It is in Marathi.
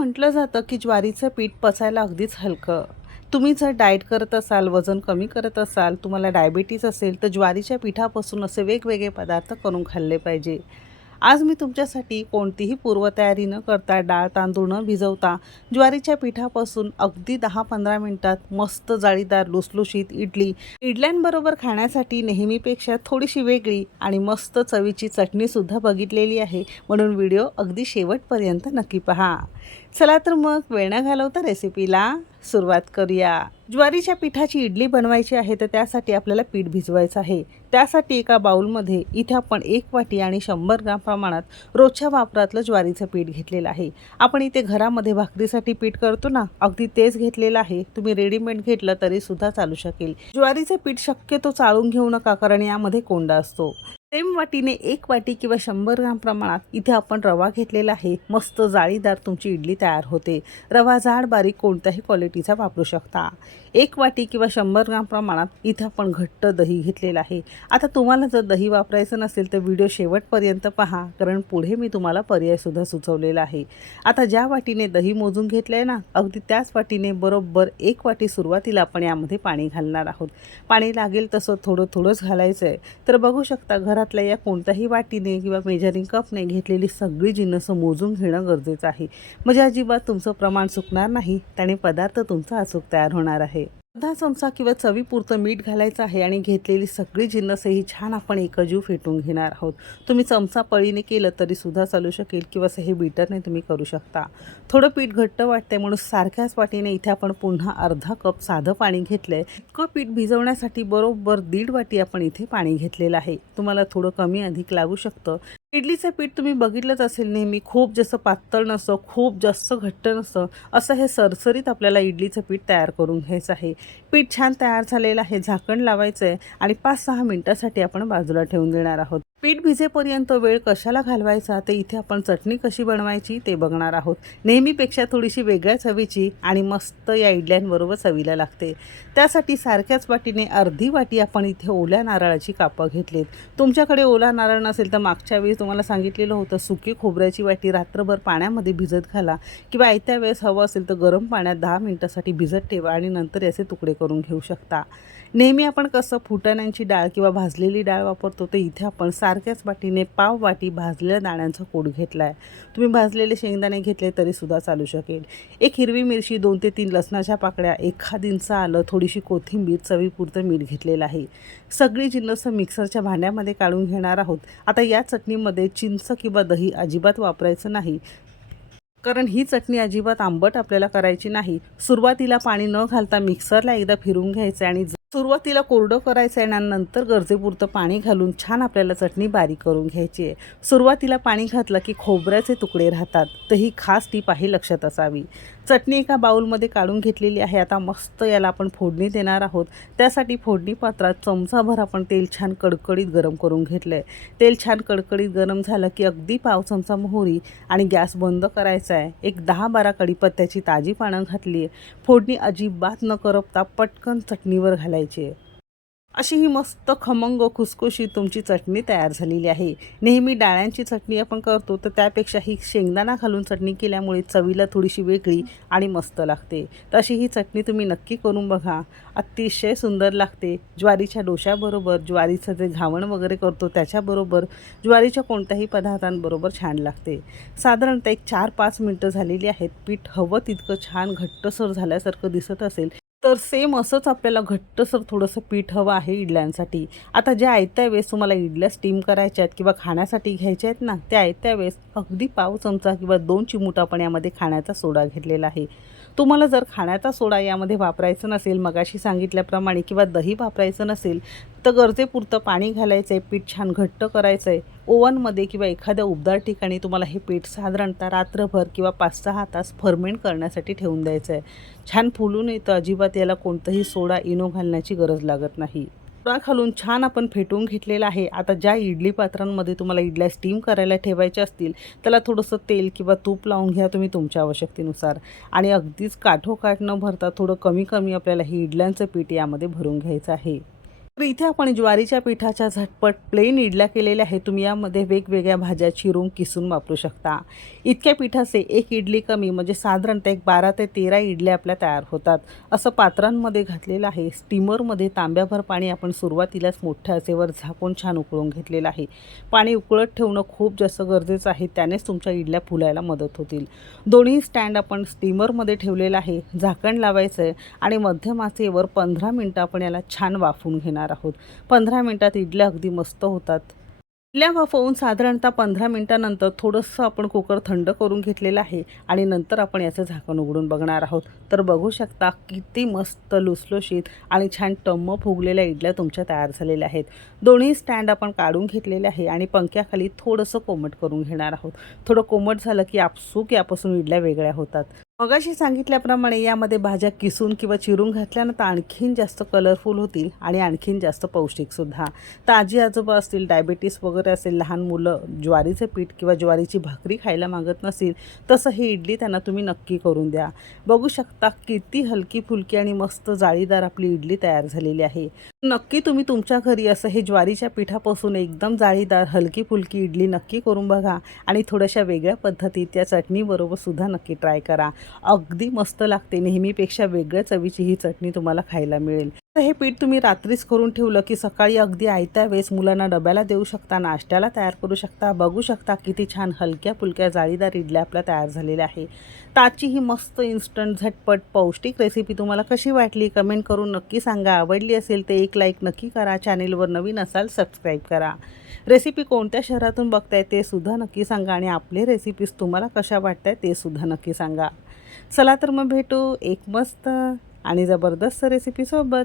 म्हटलं जातं की ज्वारीचं पीठ पचायला अगदीच हलकं. तुम्ही जर डाएट करत असाल वजन कमी करत असाल तुम्हाला डायबिटीज असेल तर ज्वारीच्या पिठापासून असे वेगवेगळे पदार्थ करून खाल्ले पाहिजे. आज मी तुमच्यासाठी कोणतीही पूर्वतयारी न करता डाळ तांदूळ न भिजवता ज्वारीच्या पिठापासून अगदी दहा पंधरा मिनटात मस्त जाळीदार लुसलुशीत इडली इडल्यांबरोबर खाण्यासाठी नेहमीपेक्षा थोडीशी वेगळी आणि मस्त चवीची चटणीसुद्धा बघितलेली आहे. म्हणून व्हिडिओ अगदी शेवटपर्यंत नक्की पहा. चला तर मग वेळ न घालवता रेसिपीला सुरुवात करूया. ज्वारीच्या पिठाची इडली बनवायची आहे तर त्यासाठी आपल्याला पीठ भिजवायचं आहे. त्यासाठी एका बाउलमध्ये इथे आपण एक वाटी आणि शंभर ग्राम प्रमाणात रोजच्या वापरातलं ज्वारीचं पीठ घेतलेलं आहे. आपण इथे घरामध्ये भाकरीसाठी पीठ करतो ना अगदी तेच घेतलेलं आहे. तुम्ही रेडीमेड घेतलं तरी सुद्धा चालू शकेल. ज्वारीचं पीठ शक्यतो चाळून घेऊ नका कारण यामध्ये कोंडा असतो. सेम वाटीने एक वाटी किंवा शंभर ग्राम प्रमाणात इथे आपण रवा घेतलेला आहे. मस्त जाळीदार तुमची इडली तयार होते. रवा जाड बारीक कोणत्याही क्वालिटीचा वापरू शकता. एक वाटी किंवा शंभर ग्राम प्रमाणात इथं आपण घट्ट दही घेतलेलं आहे. आता तुम्हाला जर दही वापरायचं नसेल तर व्हिडिओ शेवटपर्यंत पहा कारण पुढे मी तुम्हाला पर्यायसुद्धा सुचवलेला आहे. आता ज्या वाटीने दही मोजून घेतलं आहे ना अगदी त्याच वाटीने बरोबर एक वाटी सुरुवातीला आपण यामध्ये पाणी घालणार आहोत. पाणी लागेल तसं थोडं थोडंच घालायचं आहे तर बघू शकता घरातल्या या कोणत्याही वाटीने किंवा मेजरिंग कपने घेतलेली सगळी जिन्नसं मोजून घेणं गरजेचं आहे. म्हणजे अजिबात तुमचं प्रमाण चुकणार नाही त्याने पदार्थ तुमचा अचूक तयार होणार आहे. अर्धा चमचा किंवा चवीपुरतं मीठ घालायचं आहे आणि घेतलेली सगळी जिन्नस ही छान आपण एकजीव फेटून घेणार आहोत. तुम्ही चमचा पळीने केलं तरी सुद्धा चालू शकेल किंवा असं हे बीटरने तुम्ही करू शकता. थोडं पीठ घट्ट वाटते म्हणून सारख्याच वाटीने इथे आपण पुन्हा अर्धा कप साधं पाणी घेतलं आहे इतकं पीठ भिजवण्यासाठी बरोबर दीड वाटी आपण इथे पाणी घेतलेलं आहे. तुम्हाला थोडं कमी अधिक लागू शकतं. इडलीचं पीठ तुम्ही बघितलंच असेल नेहमी खूप जसं पातळ नसतं खूप जास्त घट्ट नसतं असं हे सरसरीत आपल्याला इडलीचं पीठ तयार करून घ्यायचं आहे. पीठ छान तयार झालेलं आहे झाकण लावायचं आहे आणि पाच सहा मिनटासाठी आपण बाजूला ठेवून देणार आहोत. पीठ भिजेपर्यंत वेळ कशाला घालवायचा? ते इथे आपण चटणी कशी बनवायची ते बघणार आहोत. नेहमीपेक्षा थोडीशी वेगळ्या चवीची आणि मस्त या इडल्यांबरोबर चवीला लागते. त्यासाठी सारख्याच वाटीने अर्धी वाटी आपण इथे ओल्या नारळाची कापं घेतलीत. तुमच्याकडे ओला नारळ नसेल तर मागच्या वेळी तुम्हाला सांगितलेलं होतं सुकी खोबऱ्याची वाटी रात्रभर पाण्यामध्ये भिजत घाला किंवा आयत्या वेळेस हवं असेल तर गरम पाण्यात दहा मिनटासाठी भिजत ठेवा आणि नंतर याचे तुकडे करून घेऊ शकता. नेहमी आपण कसं फुटाण्यांची डाळ किंवा भाजलेली डाळ वापरतो तर इथे आपण सा सारख्याच वाटीने पाव वाटी भाजलेल्या दाण्यांचा कूट घेतला आहे तुम्ही भाजलेले शेंगदाणे घेतले तरीसुद्धा चालू शकेल. एक हिरवी मिरची दोन ते तीन लसणाच्या पाकळ्या एखाद इंच आलं थोडीशी कोथिंबीर चवीपुरतं मीठ घेतलेलं आहे. सगळी जिन्नस मिक्सरच्या भांड्यामध्ये काढून घेणार आहोत. आता या चटणीमध्ये चिंच किंवा दही अजिबात वापरायचं नाही. कारण ही चटणी अजिबात आंबट आपल्याला करायची नाही. सुरुवातीला पाणी न घालता मिक्सरला एकदा फिरून घ्यायचं आणि सुरुवातीला कोरडं करायचं आहे आणि नंतर गरजेपुरतं पाणी घालून छान आपल्याला चटणी बारीक करून घ्यायची आहे. सुरुवातीला पाणी घातलं की खोबऱ्याचे तुकडे राहतात. तर ही खास टीप आहे लक्षात असावी. चटणी एका बाउलमध्ये काढून घेतलेली आहे. आता मस्त याला आपण फोडणी देणार आहोत. त्यासाठी फोडणी पात्रात चमचाभर आपण तेल छान कडकडीत गरम करून घेतलं आहे तेल छान कडकडीत गरम झालं की अगदी पाव चमचा मोहरी आणि गॅस बंद करायचा आहे. एक दहा बारा कडीपत्त्याची ताजी पानं घातली आहे. फोडणी अजिबात न करपता पटकन चटणीवर घालायची. आहे अशी ही मस्त खमंग खुसखुशीत तुमची चटणी तयार झालेली आहे. नेहमी डाळ्यांची चटणी आपण करतो तर त्यापेक्षा ही शेंगदाणा घालून चटणी केल्यामुळे चवीला थोडीशी वेगळी आणि मस्त लागते. तशी ही चटणी तुम्ही नक्की करून बघा. अतिशय सुंदर लागते. ज्वारीच्या डोश्याबरोबर ज्वारीचं जे घावण वगैरे करतो त्याच्याबरोबर ज्वारीच्या कोणत्याही पदार्थांबरोबर छान लागते. साधारणतः एक चार पाच मिनटं झालेली आहेत. पीठ हवं तितकं छान घट्टसर झाल्यासारखं दिसत असेल तर सेम असंच आपल्याला घट्टसर थोडंसं पीठ हवं आहे इडल्यांसाठी. आता ज्या आयत्या वेळेस तुम्हाला इडल्या स्टीम करायच्या आहेत किंवा खाण्यासाठी घ्यायच्या आहेत ना त्या आयत्या वेळेस अगदी पाव चमचा किंवा दोन चिमुटा आपण यामध्ये खाण्याचा सोडा घेतलेला आहे. तुम्हाला जर खाण्याचा सोडा यामध्ये वापरायचं नसेल मगाशी सांगितल्याप्रमाणे किंवा दही वापरायचं नसेल तर गरजेपुरतं पाणी घालायचं आहे पीठ छान घट्ट करायचं आहे ओव्हनमध्ये किंवा एखाद्या उबदार ठिकाणी तुम्हाला हे पीठ साधारणतः रात्रभर किंवा पाच सहा तास फर्मेंट करण्यासाठी ठेवून द्यायचं आहे छान फुलून येतं अजिबात याला कोणतंही सोडा इनो घालण्याची गरज लागत नाही. सोडा घालून छान आपण फेटून घेतलेला आहे. आता ज्या इडली पात्रांमध्ये तुम्हाला इडल्या स्टीम करायला ठेवायच्या असतील त्याला थोडंसं तेल किंवा तूप लावून घ्या तुम्ही तुमच्या आवश्यकतेनुसार. आणि अगदीच काठोकाठ न भरता थोडं कमी कमी आपल्याला ही इडल्यांचं पीठ यामध्ये भरून घ्यायचं आहे. तर इथे आपण ज्वारीच्या पिठाच्या झटपट प्लेन इडल्या केलेल्या आहे तुम्ही यामध्ये वेगवेगळ्या भाज्या चिरून किसून वापरू शकता. इतक्या पिठाचे एक इडली कमी म्हणजे साधारणतः एक बारा ते तेरा इडल्या आपल्या तयार होतात. असं पात्रांमध्ये घातलेलं आहे. स्टीमरमध्ये तांब्याभर पाणी आपण सुरुवातीलाच मोठ्या असेवर झाकून छान उकळून घेतलेलं आहे. पाणी उकळत ठेवणं खूप जास्त गरजेचं आहे. त्यानेच तुमच्या इडल्या फुलायला मदत होतील. दोन्ही स्टँड आपण स्टीमरमध्ये ठेवलेलं आहे. झाकण लावायचं आहे आणि मध्यमाचेवर पंधरा मिनटं आपण याला छान वाफून घेणार आहोत. पंधरा मिनटात इडल्या अगदी मस्त होतात. इडल्या वाफवून साधारणतः पंधरा मिनटानंतर थोडंसं आपण कुकर थंड करून घेतलेलं आहे आणि नंतर आपण याचं झाकण उघडून बघणार आहोत. तर बघू शकता किती मस्त लुसलुशीत आणि छान टम्म फुगलेल्या इडल्या तुमच्या तयार झालेल्या आहेत. दोन्ही स्टँड आपण काढून घेतलेले आहे आणि पंख्याखाली थोडंसं कोमट करून घेणार आहोत. थोडं कोमट झालं की आपसूक यापासून इडल्या वेगळ्या होतात. मगाशी सांगितल्याप्रमाणे यामध्ये भाज्या किसून किंवा चिरून घातल्यानंतर आणखीन जास्त कलरफुल होतील आणि आणखीन जास्त पौष्टिकसुद्धा तर आजी आजोबा असतील डायबेटीस वगैरे असेल लहान मुलं ज्वारीचं पीठ किंवा ज्वारीची भाकरी खायला मागत नसेल तसं ही इडली त्यांना तुम्ही नक्की करून द्या. बघू शकता किती हलकी फुलकी आणि मस्त जाळीदार आपली इडली तयार झालेली आहे. नक्की तुम्ही तुमच्या घरी असं हे ज्वारीच्या पिठापासून एकदम जाळीदार हलकी फुलकी इडली नक्की करून बघा आणि थोड्याशा वेगळ्या पद्धतीत त्या चटणीबरोबर सुद्धा नक्की ट्राय करा. अगदी मस्त लागते. नेहमीपेक्षा वेगळ्या चवीची ही चटणी तुम्हाला खायला मिळेल. हे पीठ तुम्ही रात्रीच करून ठेवलं की सकाळी अगदी आयत्या वेळेस मुलांना डब्याला देऊ शकता नाश्त्याला तयार करू शकता बघू शकता किती छान हलक्या फुलक्या जाळीदार इडल्या आपल्या तयार झालेल्या आहे. ताची ही मस्त इन्स्टंट झटपट पौष्टिक रेसिपी तुम्हाला कशी वाटली कमेंट करून नक्की सांगा. आवडली असेल तर एक लाईक नक्की करा. चॅनेलवर नवीन असाल सबस्क्राईब करा. रेसिपी कोणत्या शहरातून बघताय ते सुद्धा नक्की सांगा आणि आपले रेसिपीज तुम्हाला कशा वाटताय ते सुद्धा नक्की सांगा. चला तर मग भेटू एक मस्त आणि जबरदस्त रेसिपीसोबत